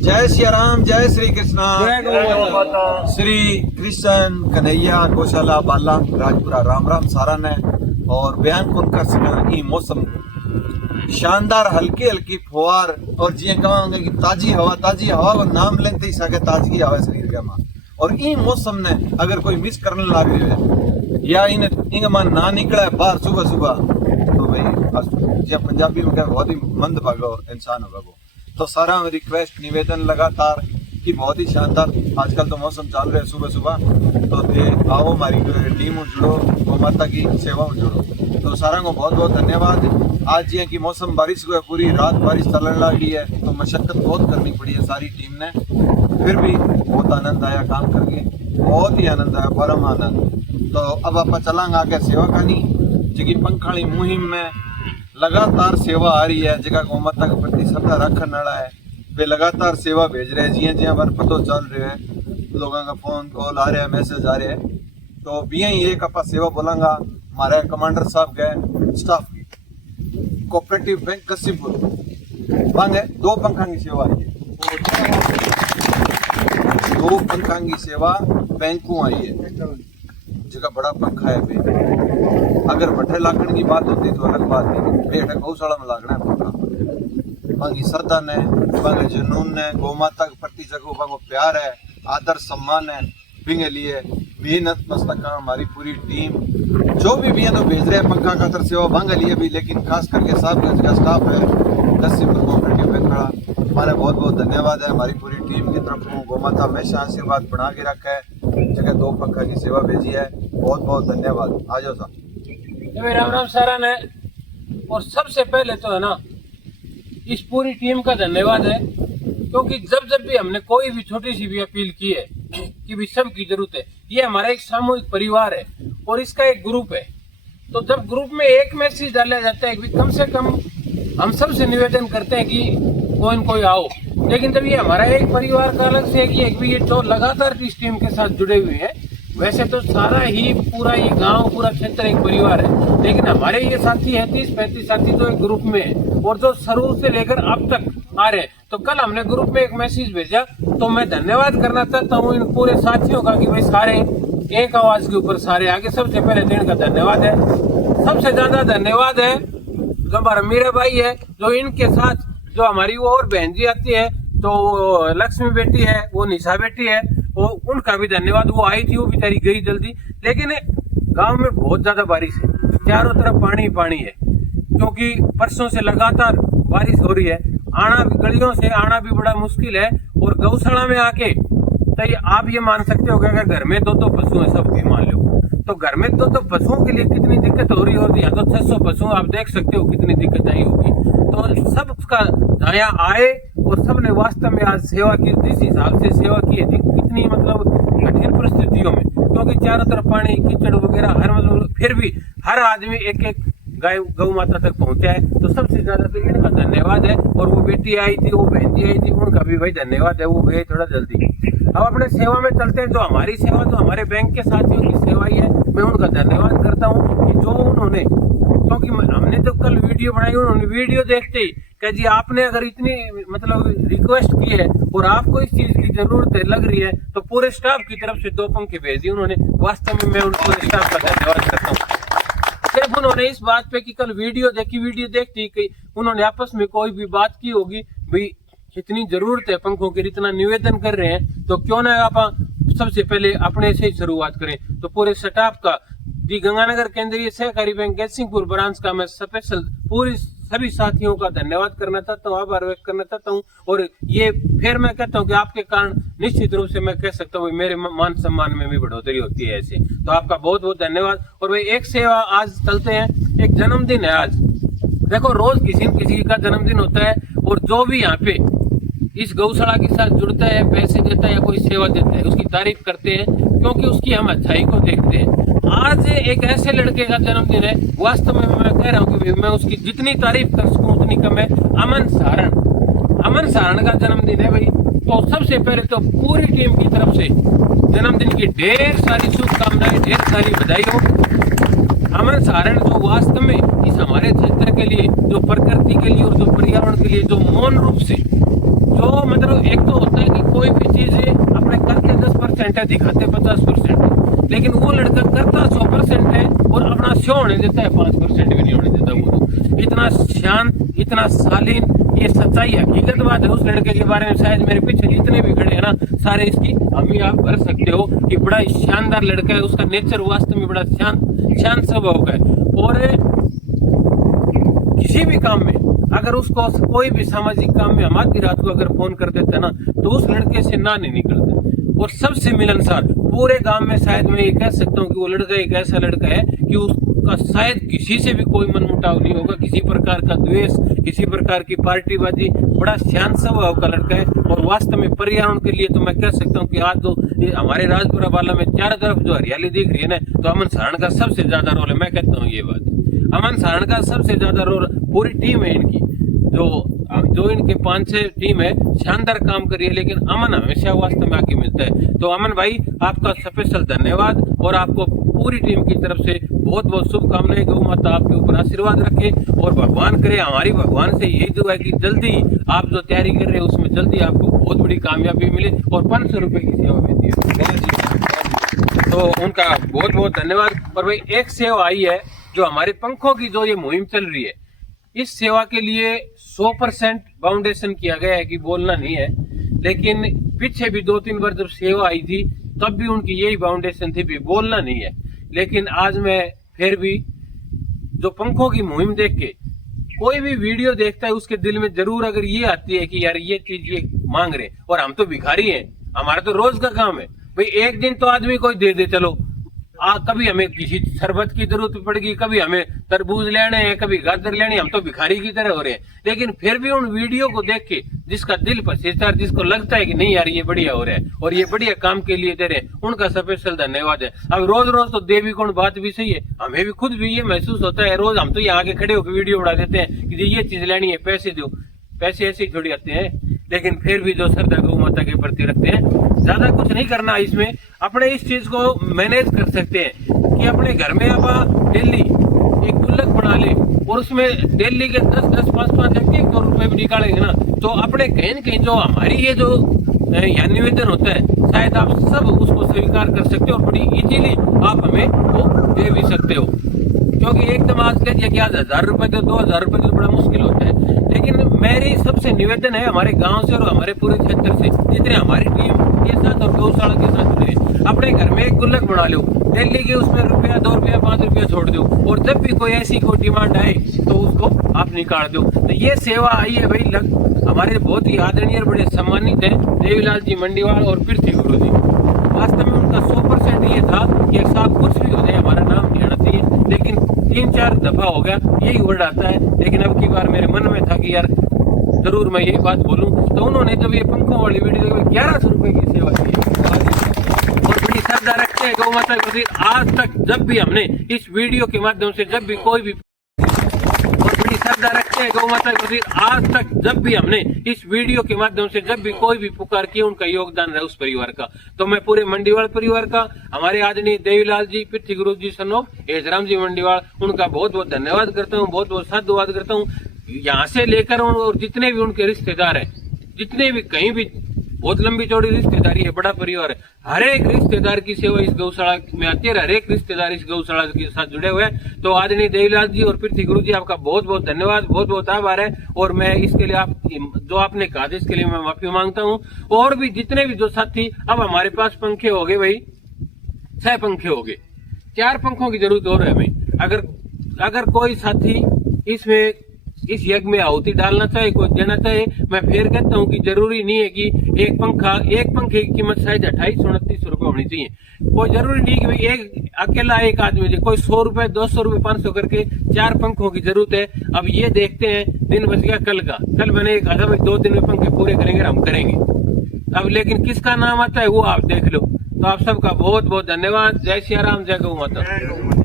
जय श्री राम, जय श्री कृष्णा, श्री कृष्ण कन्हैया गौशाला बाला राजपुरा। राम राम सारा ने और बयान कौन कर सका। ई मौसम शानदार, हल्की हल्की फुहार और जिये कहेंगे कि ताजी हवा को नाम लेते ही सके ताजगी आवे शरीर के मां। और ई मौसम ने अगर कोई मिस करने लग रही है या इन्हें मन ना निकला है बाहर सुबह सुबह, तो भाई जब पंजाबी में बहुत ही मंद भागो इंसान होगा वो। तो सारा रिक्वेस्ट निवेदन लगातार कि बहुत ही शानदार आजकल तो मौसम चल रहा है सुबह सुबह, तो आओ हमारी टीम में जुड़ो, गौ माता की सेवा में जुड़ो। तो सारा को बहुत बहुत धन्यवाद। आज ये कि मौसम बारिश हुआ, पूरी रात बारिश चलने लगी है, तो मशक्कत बहुत करनी पड़ी है सारी टीम ने, फिर भी बहुत आनंद आया काम करके, बहुत ही आनंद आया, परम आनंद। तो अब आप चलांगे आगे सेवा करनी जी पंखाली मुहिम में लगातार सेवा आ रही है। जगह गौ माता के प्रति श्रद्धा रखने वाला है वे लगातार सेवा भेज रहे हैं। जिया जिया पर पतो चल रहे हैं, लोगों का फोन कॉल आ रहा है, मैसेज आ रहे हैं। तो भी ही एक आप सेवा बोलांगा हमारे कमांडर साहब गए स्टाफ की कोऑपरेटिव बैंक कसीमपुर मांगे 2 पंखा की सेवा आई है। 2 पंखा की सेवा बैंकों आई है, जगह बड़ा पंखा है भाई। अगर भट्टे लागण की बात होती तो अलग बात है, बेटा गौशाला में लागना है पंखा। बाकी श्रद्धा ने, बाकी जुनून ने, गौ माता के प्रति जगह बागो प्यार है, आदर सम्मान है, बिंगे लिए मेहनत मस्तक हमारी पूरी टीम जो भी है तो भेज रहे हैं पंखा खातर सेवा भांग लिए भी। लेकिन खास करके साहब का स्टाफ है कसीमपुर कोऑपरेटिव बैंक खड़ा, हमारे बहुत बहुत धन्यवाद है हमारी पूरी टीम की तरफ। गौ माता हमेशा आशीर्वाद बना के रखा है, जगह 2 पंखा की सेवा भेजी है, बहुत बहुत धन्यवाद। आ जाओ साहब। राम राम सारा ने। और सबसे पहले तो है ना इस पूरी टीम का धन्यवाद है, क्योंकि जब भी हमने कोई भी छोटी सी भी अपील की है कि भी सबकी जरूरत है। ये हमारा एक सामूहिक परिवार है और इसका एक ग्रुप है। तो जब ग्रुप में एक मैसेज डाला जाता है कि कम से कम हम सबसे निवेदन करते हैं कि कोई आओ, लेकिन जब ये हमारा एक परिवार का अलग से ये जो लगातार इस टीम के साथ जुड़े हुए हैं, वैसे तो सारा ही पूरा ये गांव पूरा क्षेत्र एक परिवार है, लेकिन हमारे ये साथी है 30-35 साथी तो एक ग्रुप में है और जो शुरू से लेकर अब तक आ रहे। तो कल हमने ग्रुप में एक मैसेज भेजा, तो मैं धन्यवाद करना चाहता हूँ इन पूरे साथियों का कि भाई सारे एक आवाज के ऊपर सारे आगे। सबसे पहले दिन का धन्यवाद है, सबसे ज्यादा धन्यवाद है जो हमारा मीरा भाई है, जो इनके साथ जो हमारी वो और बहन जी आती है, तो लक्ष्मी बेटी है, वो निशा बेटी है, वो उनका भी धन्यवाद। वो आई थी, वो बेचारी गई जल्दी, लेकिन गांव में बहुत ज्यादा बारिश है, चारों तरफ पानी पानी है, क्योंकि परसों से लगातार बारिश हो रही है। आना भी गलियों से आना भी बड़ा मुश्किल है। और गौशाला में आके तो आप ये मान सकते हो कि अगर घर में 2 पशु है, सबकी मान लो, तो घर में 2 पशुओं के लिए कितनी दिक्कत हो रही होती है। तो 600 पशु आप देख सकते हो कितनी दिक्कत आई होगी। तो सबका दया आए और सबने वास्तव में आज सेवा की, जिस हिसाब से सेवा की है, कितनी मतलब कठिन परिस्थितियों में, क्योंकि चारों तरफ पानी कीचड़ वगैरह हर मतलब, फिर भी हर आदमी एक गाय गौ माता तक पहुंचा है। तो सबसे ज्यादा तो इनका धन्यवाद है। और वो बेटी आई थी, वो बहन जी आई थी, उनका भी भाई धन्यवाद है, वो गए थोड़ा जल्दी। अब अपने सेवा में चलते हैं। जो हमारी सेवा, जो हमारे बैंक के साथियों की सेवा ही है, मैं उनका धन्यवाद करता हूँ कि जो उन्होंने, क्योंकि हमने तो कल वीडियो बनाई, उन्होंने वीडियो देखते ही कह जी आपने अगर इतनी मतलब रिक्वेस्ट की है और आपको इस चीज की जरूरत है लग रही है, तो पूरे स्टाफ की तरफ से 2 पंखे भेज दिए उन्होंने। वास्तव में मैं उन पूरे स्टाफ का धन्यवाद करता हूँ। सिर्फ उन्होंने इस बात पे कि कल वीडियो देखती कि उन्होंने आपस में कोई भी बात की होगी, भाई इतनी जरूरत है पंखों की, इतना निवेदन कर रहे हैं, तो क्यों ना आप सबसे पहले अपने से ही शुरुआत करें। तो पूरे स्टाफ का दी गंगानगर केंद्रीय सहकारी बैंक गैसिंगपुर ब्रांच का मैं स्पेशल पूरी सभी साथियों का धन्यवाद करना चाहता हूँ, आभार व्यक्त करना चाहता हूँ। और ये फिर मैं कहता हूँ कि आपके कारण निश्चित रूप से मैं कह सकता हूँ मेरे मान सम्मान में भी बढ़ोतरी होती है ऐसे। तो आपका बहुत बहुत धन्यवाद। और भाई एक सेवा आज चलते हैं, एक जन्मदिन है आज। देखो रोज किसी न किसी का जन्मदिन होता है, और जो भी यहाँ पे इस गौशाला के साथ जुड़ता है, पैसे देता है या कोई सेवा देता है, उसकी तारीफ करते हैं, क्योंकि उसकी हम अच्छाई को देखते हैं। आज एक ऐसे लड़के का जन्मदिन है, वास्तव में मैं कह रहा हूँ कि मैं उसकी जितनी तारीफ कर सकूँ उतनी कम है। अमन सारण का जन्मदिन है भाई। तो सबसे पहले तो पूरी टीम की तरफ से जन्मदिन की ढेर सारी शुभकामनाएं, ढेर सारी बधाई हो। अमन सारण जो वास्तव में इस हमारे क्षेत्र के लिए, जो प्रकृति के लिए और जो पर्यावरण के लिए जो मौन रूप से जो मतलब एक तो होता है कि कोई भी चीज अपने करते 10% है, दिखाते 50% है, लेकिन वो लड़का करता 100% है और अपना शो होने देता है 5% भी नहीं होने देता। वो इतना शांत, इतना शालीन, ये सच्चाई हकीकत बात है। उस लड़के के बारे में शायद मेरे पीछे जितने भी खड़े हैं ना, सारे इसकी हम ही आप भर सकते हो कि बड़ा ही शानदार लड़का है। उसका नेचर वास्तव में बड़ा शांत स्वभाव का है और किसी भी काम में अगर उसको कोई भी सामाजिक काम में हम आधी रात को अगर फोन कर देते ना, तो उस लड़के से ना नहीं निकलते और सबसे मिलनसार पूरे गांव में। शायद मैं ये कह सकता हूँ कि वो लड़का एक ऐसा लड़का है कि उसका शायद किसी से भी कोई मनमुटाव नहीं होगा, किसी प्रकार का द्वेष, किसी प्रकार की पार्टीबाजी। बड़ा शांत स्वभाव का लड़का है और वास्तव में पर्यावरण के लिए तो मैं कह सकता हूँ कि आज तो हमारे राजपुरा बाला में चारों तरफ जो हरियाली दिख रही है ना, तो अमन सारण का सबसे ज्यादा रोल है। मैं कहता हूँ ये बात, अमन सारण का सबसे ज्यादा रोल, पूरी टीम है इनकी, जो इनके 5-6 टीम है, शानदार काम करी है, लेकिन अमन हमेशा वास्तव में आगे मिलता है। तो अमन भाई आपका स्पेशल धन्यवाद और आपको पूरी टीम की तरफ से बहुत बहुत शुभकामनाएं। गौ माता आपके ऊपर आशीर्वाद रखे और भगवान करे, हमारी भगवान से यही दुआ है कि जल्दी आप जो तैयारी कर रहे हैं उसमें जल्दी आपको बहुत बड़ी कामयाबी मिले और 500 रुपए की सेवा मिलती है। तो उनका बहुत बहुत धन्यवाद। और भाई एक सेवा आई है जो हमारे पंखों की जो ये मुहिम चल रही है, इस सेवा के लिए 100% फाउंडेशन किया गया है कि बोलना नहीं है, लेकिन पीछे भी 2-3 बार जब सेवा आई थी तब भी उनकी यही फाउंडेशन थी भी बोलना नहीं है। लेकिन आज मैं फिर भी जो पंखों की मुहिम देख के कोई भी वीडियो देखता है उसके दिल में जरूर अगर ये आती है कि यार ये चीज ये मांग रहे और हम तो भिखारी हैं, हमारा तो रोज का काम है भाई, एक दिन तो आदमी कोई दे दे चलो। कभी हमें किसी शरबत की जरूरत पड़ेगी, कभी हमें तरबूज लेने हैं, कभी गाजर लेने, हम तो भिखारी की तरह हो रहे हैं। लेकिन फिर भी उन वीडियो को देख के जिसका दिल पसीजता है, जिसको लगता है कि नहीं यार ये बढ़िया हो रहा है और ये बढ़िया काम के लिए दे रहे हैं, उनका स्पेशल धन्यवाद है। अब रोज रोज तो देवी कौन बात भी सही है, हमें भी खुद भी ये महसूस होता है, रोज हम तो यहाँ आके खड़े होकर वीडियो उड़ा देते हैं कि ये चीज लेनी है, पैसे दो, पैसे ऐसे ही थोड़ी आते हैं। लेकिन फिर भी जो श्रद्धा गौ माता के प्रति रखते हैं, ज्यादा कुछ नहीं करना इसमें, अपने इस चीज को मैनेज कर सकते हैं कि अपने घर में आप डेली एक गुल्लक बना ले और उसमें डेली के 10-10, 5-5, 1-1 रुपए भी निकालेंगे ना, तो अपने कहीं न कहीं जो हमारी ये जो यहाँ निवेदन होता है, शायद आप सब उसको स्वीकार कर सकते हो और बड़ी इजीली आप हमें वो दे भी सकते हो। क्योंकि एकदम आज कह दिया कि आज 1000 रुपए दो, 2000 रुपए तो बड़ा मुश्किल होता है। लेकिन मेरी सबसे निवेदन है हमारे गांव से और हमारे पूरे क्षेत्र से जितने हमारी टीम के साथ और गौशाला के साथ जुड़े, अपने घर में एक गुल्लक बना लो, डेली के उसमें रुपया, 2 रुपया, 5 रुपया छोड़ दो और जब भी कोई ऐसी कोई डिमांड आए तो उसको आप निकाल दो। तो ये सेवा आई है भाई, हमारे बहुत ही आदरणीय और बड़े सम्मानित है देवीलाल जी मंडीवाल और पृथ्वी गुरु जी। वास्तव में उनका 100% ये था कि साहब कुछ भी हो जाए हमारा नाम नहीं आना चाहिए, लेकिन 3-4 दफा हो गया यही वर्ड आता है। लेकिन अब की बार मेरे मन में था कि यार जरूर मैं यही बात बोलूं, तो उन्होंने जब ये पंखों वाली वीडियो 1100 रुपए की सेवा की और बड़ी श्रद्धा रखते हैं गौ माता के प्रति। आज तक जब भी हमने इस वीडियो के माध्यम से जब भी कोई भी श्रद्धा रखते हैं गौ माता के प्रति, आज तक जब भी हमने इस वीडियो के माध्यम से जब भी कोई भी पुकार किया, उनका योगदान रहा उस परिवार का। तो मैं पूरे मंडीवाल परिवार का, हमारे आदरणीय देवीलाल जी, पृथ्वी गुरु जी सनोफ एजराम जी मंडीवाल, उनका बहुत बहुत धन्यवाद करता हूँ, बहुत बहुत साधुवाद करता हूँ। यहाँ से लेकर और जितने भी उनके रिश्तेदार हैं, जितने भी कहीं भी बहुत लंबी चौड़ी रिश्तेदारी है, बड़ा परिवार है, हर एक रिश्तेदार की सेवा इस गौशाला में आती है, हर एक रिश्तेदार इस गौशाला के साथ जुड़े हुए हैं। तो आदरणीय देवीलाल जी और पृथ्वी गुरु जी, आपका बहुत बहुत धन्यवाद, बहुत बहुत आभार है। और मैं इसके लिए आप जो आपने कहा था इसके लिए मैं माफी मांगता हूँ। और भी जितने भी जो साथी, अब हमारे पास पंखे हो गए भाई, 6 पंखे हो गए, 4 पंखों की जरूरत और है हमें। अगर कोई साथी इसमें इस यज्ञ में आहुति डालना चाहे, कोई देना चाहे, मैं फिर कहता हूँ कि जरूरी नहीं है कि एक पंखे की कीमत शायद 2800-2900 रुपए होनी चाहिए। कोई जरूरी नहीं कि भाई एक अकेला एक आदमी दे, कोई 100 रुपए, 200 रुपए, 500 करके 4 पंखों की जरूरत है। अब ये देखते हैं, दिन बच गया कल का, कल मैंने कहा था भाई 2 दिन में पंखे पूरे करेंगे, हम करेंगे। अब लेकिन किसका नाम आता है वो आप देख लो। तो आप सबका बहुत बहुत धन्यवाद। जय सिया राम, जय गौ माता।